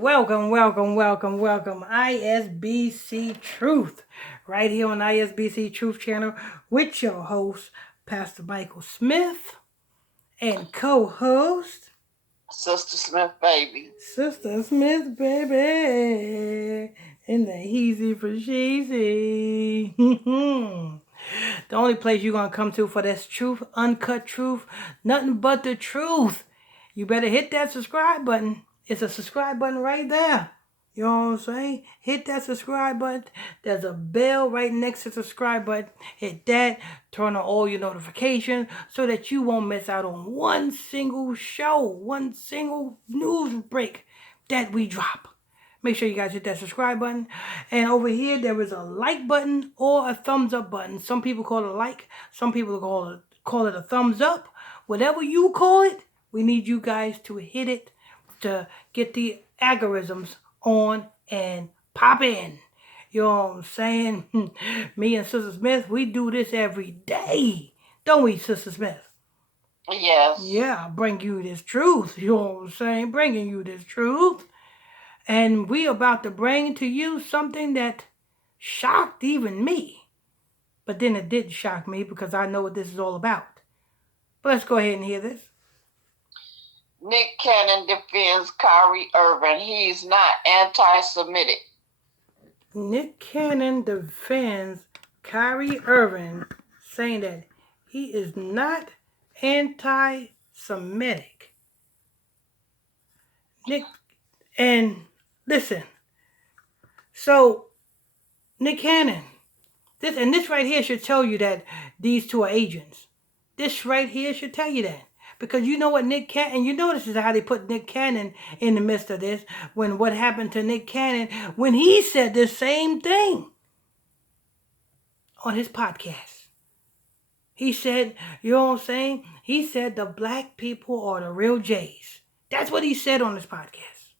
Welcome. ISBC Truth. Right here on ISBC Truth channel with your host, Pastor Michael Smith, and co-host, Sister Smith, baby. Sister Smith, baby. In the easy for cheesy. The only place you're going to come to for this truth, uncut truth, nothing but the truth. You better hit that subscribe button. It's a subscribe button right there. You know what I'm saying? Hit that subscribe button. There's a bell right next to the subscribe button. Hit that. Turn on all your notifications so that you won't miss out on one single show, one single news break that we drop. Make sure you guys hit that subscribe button. And over here, there is a like button or a thumbs up button. Some people call it a like. Some people call it a thumbs up. Whatever you call it, we need you guys to hit it to get the algorithms on and pop in. You know what I'm saying? Me and Sister Smith, we do this every day. Don't we, Sister Smith? Yes. Yeah, bring you this truth. You know what I'm saying? Bringing you this truth. And we about to bring to you something that shocked even me. But then it didn't shock me because I know what this is all about. But let's go ahead and hear this. Nick Cannon defends Kyrie Irving. He's not anti-Semitic. Nick Cannon defends Kyrie Irving, saying that he is not anti-Semitic. Nick, and listen, so Nick Cannon, this right here should tell you that these two are agents. This right here should tell you that. Because you know what Nick Cannon, and you know this is how they put Nick Cannon in the midst of this, when what happened to Nick Cannon, when he said the same thing on his podcast. He said, you know what I'm saying? He said the black people are the real Jays. That's what he said on his podcast.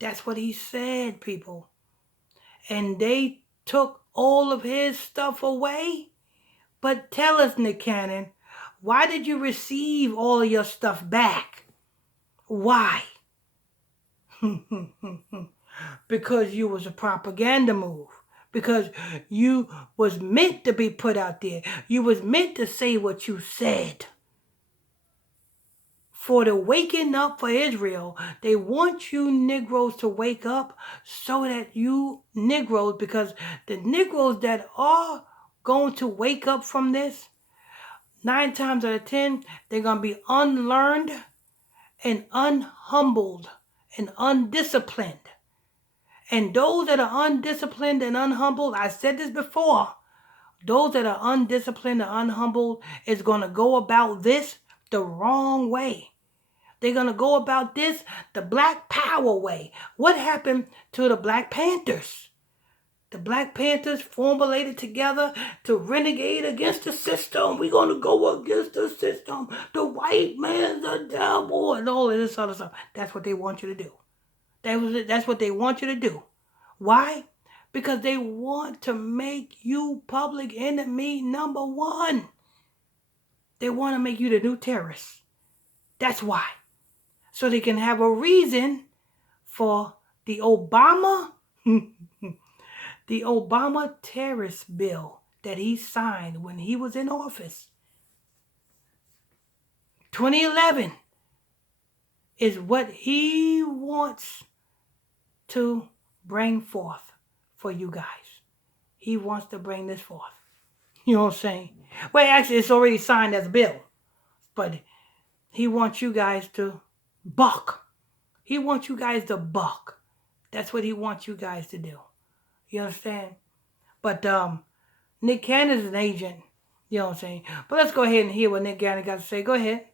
That's what he said, people. And they took all of his stuff away. But tell us, Nick Cannon, why did you receive all of your stuff back? Why? Because you was a propaganda move. Because you was meant to be put out there. You was meant to say what you said. For the waking up for Israel, they want you Negroes to wake up so that you Negroes, because the Negroes that are going to wake up from this, 9 times out of 10, they're going to be unlearned and unhumbled and undisciplined. And those that are undisciplined and unhumbled, I said this before, those that are undisciplined and unhumbled is going to go about this the wrong way. They're going to go about this the Black Power way. What happened to the Black Panthers? The Black Panthers formulated together to renegade against the system. We're going to go against the system. The white man's the devil and all of this other stuff. That's what they want you to do. That's what they want you to do. Why? Because they want to make you public enemy number one. They want to make you the new terrorist. That's why. So they can have a reason for the Obama terrorist bill that he signed when he was in office. 2011 is what he wants to bring forth for you guys. He wants to bring this forth. You know what I'm saying? Well, actually, it's already signed as a bill. But he wants you guys to buck. He wants you guys to buck. That's what he wants you guys to do. You understand? But Nick Cannon is an agent. You know what I'm saying? But let's go ahead and hear what Nick Cannon got to say. Go ahead.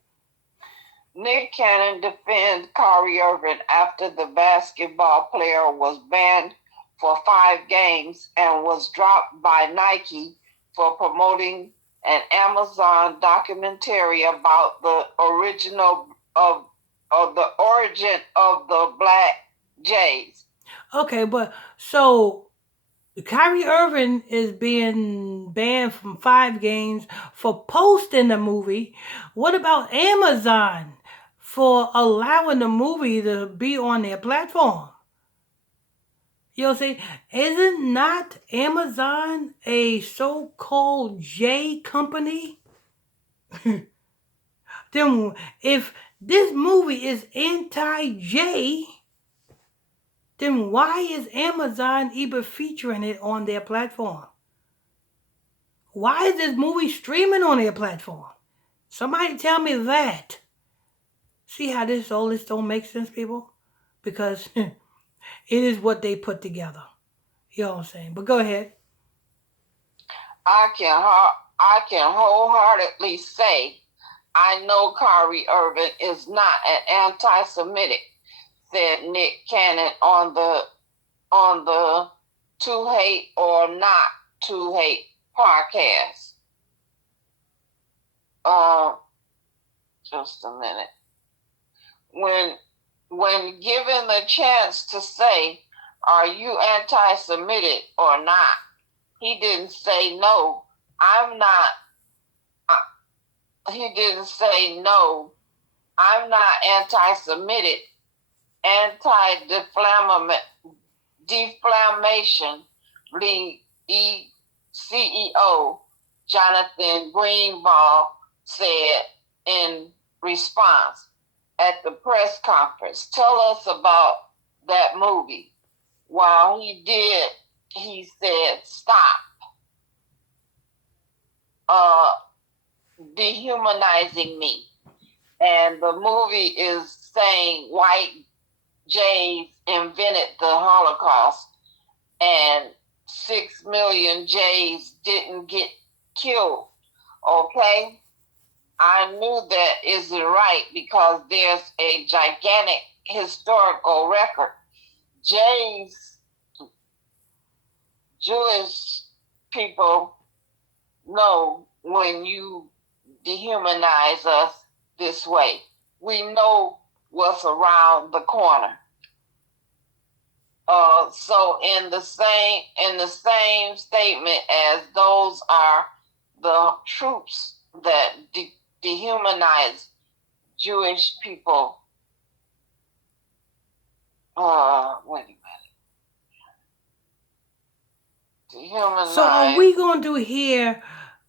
Nick Cannon defends Kyrie Irving after the basketball player was banned for 5 games and was dropped by Nike for promoting an Amazon documentary about the origin of the Black Jays. Okay, but so Kyrie Irving is being banned from 5 games for posting the movie. What about Amazon for allowing the movie to be on their platform? You know, say, isn't not Amazon a so-called J company? Then, if this movie is anti-J, then why is Amazon even featuring it on their platform? Why is this movie streaming on their platform? Somebody tell me that. See how all this don't make sense, people? Because it is what they put together. You know what I'm saying? But go ahead. I can wholeheartedly say I know Kyrie Irving is not an anti-Semitic, said Nick Cannon on the To Hate or Not to Hate podcast. Just a minute. When given the chance to say, "Are you anti-Semitic or not?" he didn't say no. I'm not. He didn't say no. I'm not anti-Semitic. Anti-defamation League CEO Jonathan Greenbaum said in response at the press conference. Tell us about that movie. While he did, he said, stop dehumanizing me. And the movie is saying white Jays invented the Holocaust and 6 million Jays didn't get killed. Okay? I knew that isn't right because there's a gigantic historical record. Jays, Jewish people know when you dehumanize us this way. We know what's around the corner. So in the same statement as those are the troops that dehumanize Jewish people. Wait a minute. Dehumanize. So are we going to hear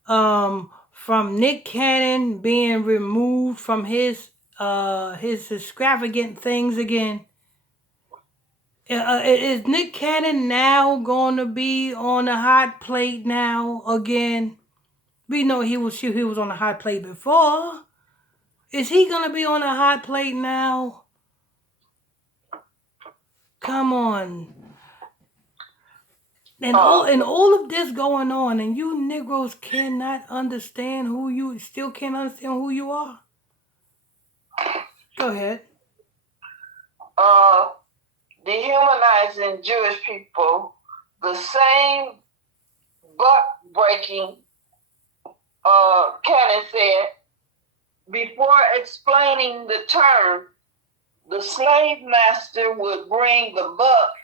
from Nick Cannon being removed from his extravagant things again? Is Nick Cannon now going to be on the hot plate now again? We know he was on the hot plate before. Is he going to be on the hot plate now? Come on. And all of this going on, and you Negroes cannot understand still can't understand who you are? Go ahead. Dehumanizing Jewish people, the same butt-breaking Cannon said, before explaining the term, the slave master would bring the buck,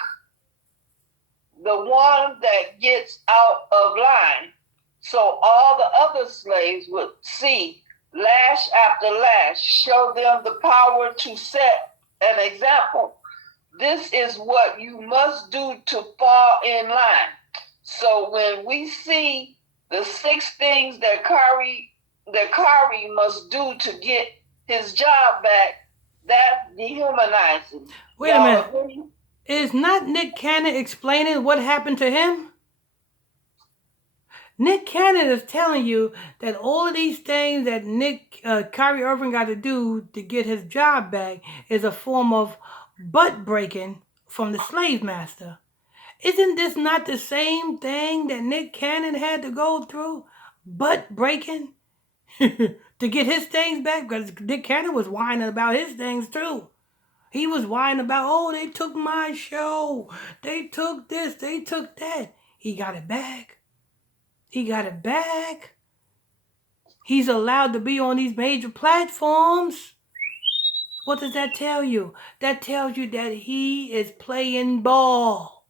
the one that gets out of line, so all the other slaves would see lash after lash, show them the power to set an example. This is what you must do to fall in line. So when we see the 6 things that Kyrie must do to get his job back, that's dehumanizing. Wait a minute. Agree? Is not Nick Cannon explaining what happened to him? Nick Cannon is telling you that all of these things that Kyrie Irving got to do to get his job back is a form of butt breaking from the slave master. Isn't this not the same thing that Nick Cannon had to go through? Butt breaking? To get his things back? Because Nick Cannon was whining about his things too. He was whining about, oh, they took my show. They took this. They took that. He got it back. He got it back. He's allowed to be on these major platforms. What does that tell you? That tells you that he is playing ball.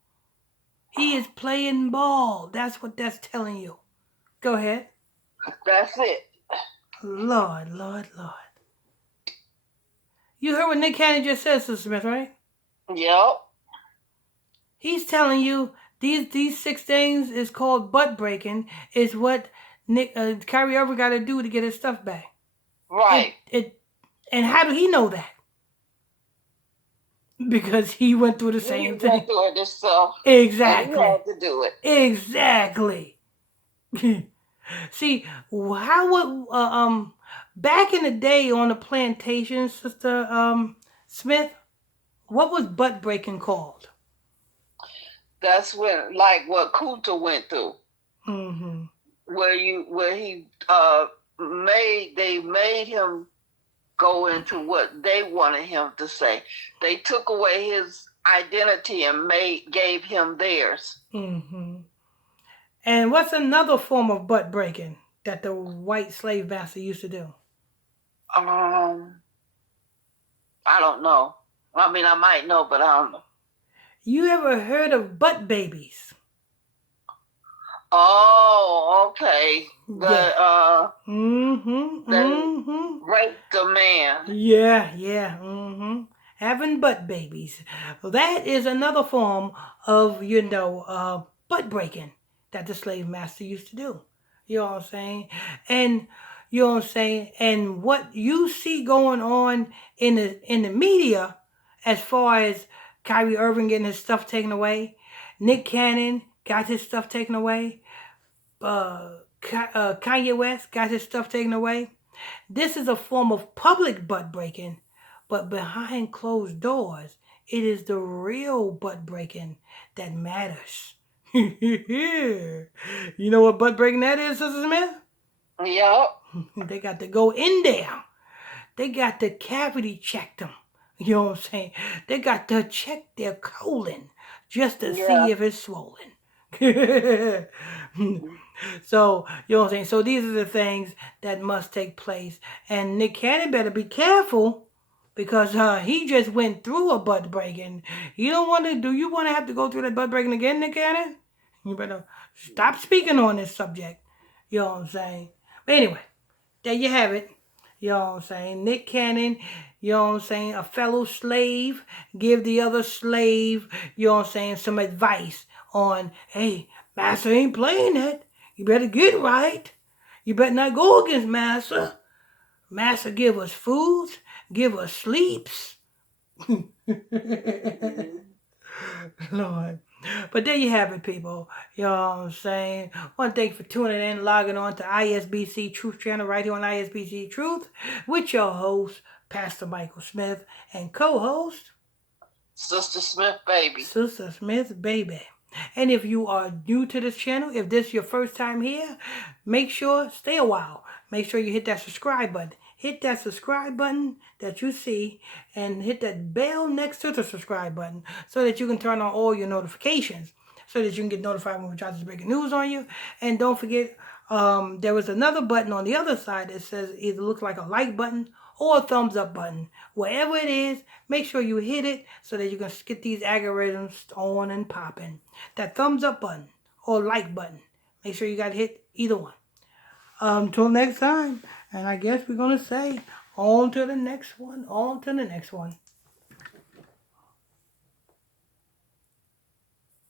He is playing ball. That's what that's telling you. Go ahead. That's it. Lord. You heard what Nick Cannon just said, Sister Smith, right? Yep. He's telling you these six things is called butt breaking. Is what Kyrie Irving got to do to get his stuff back. Right. It and how do he know that? Because he went through the He same went thing. through it himself, and he Exactly. had to do it. Exactly. See, how would back in the day on the plantation, Sister Smith, what was butt breaking called? That's when, like, what Kunta went through, Mm-hmm. where he made him go into what they wanted him to say. They took away his identity and gave him theirs. Mm-hmm. And what's another form of butt breaking that the white slave master used to do? Um, I don't know. I mean, I might know, but I don't know. You ever heard of butt babies? Oh, okay. Yeah. The rape the man. Yeah. Having butt babies. That is another form of, butt breaking that the slave master used to do. You know what I'm saying? And you know what I'm saying? And what you see going on in the media as far as Kyrie Irving getting his stuff taken away, Nick Cannon got his stuff taken away, Kanye West got his stuff taken away. This is a form of public butt breaking, but behind closed doors, it is the real butt breaking that matters. You know what butt breaking that is, Sister Smith? Yep. They got to go in there. They got to cavity check them. You know what I'm saying? They got to check their colon just to see if it's swollen. So, you know what I'm saying? So these are the things that must take place. And Nick Cannon better be careful because he just went through a butt breaking. You don't want to, do you want to have to go through that butt breaking again, Nick Cannon? You better stop speaking on this subject. You know what I'm saying? But anyway, there you have it. You know what I'm saying? Nick Cannon, you know what I'm saying? A fellow slave give the other slave, you know what I'm saying, some advice on, hey, master ain't playing that. You better get right. You better not go against master. Master give us foods, give us sleeps. Lord. But there you have it, people. You know what I'm saying? I want to thank you for tuning in, logging on to ISBC Truth Channel right here on ISBC Truth with your host, Pastor Michael Smith, and co-host, Sister Smith, baby. Sister Smith, baby. And if you are new to this channel, if this is your first time here, make sure, stay a while. Make sure you hit that subscribe button. Hit that subscribe button that you see and hit that bell next to the subscribe button so that you can turn on all your notifications so that you can get notified when we drop this breaking news on you. And don't forget, there was another button on the other side that says either looks like a like button or a thumbs up button. Wherever it is, make sure you hit it so that you can get these algorithms on and popping. That thumbs up button or like button, make sure you got to hit either one. Until next time, and I guess we're going to say on to the next one, on to the next one.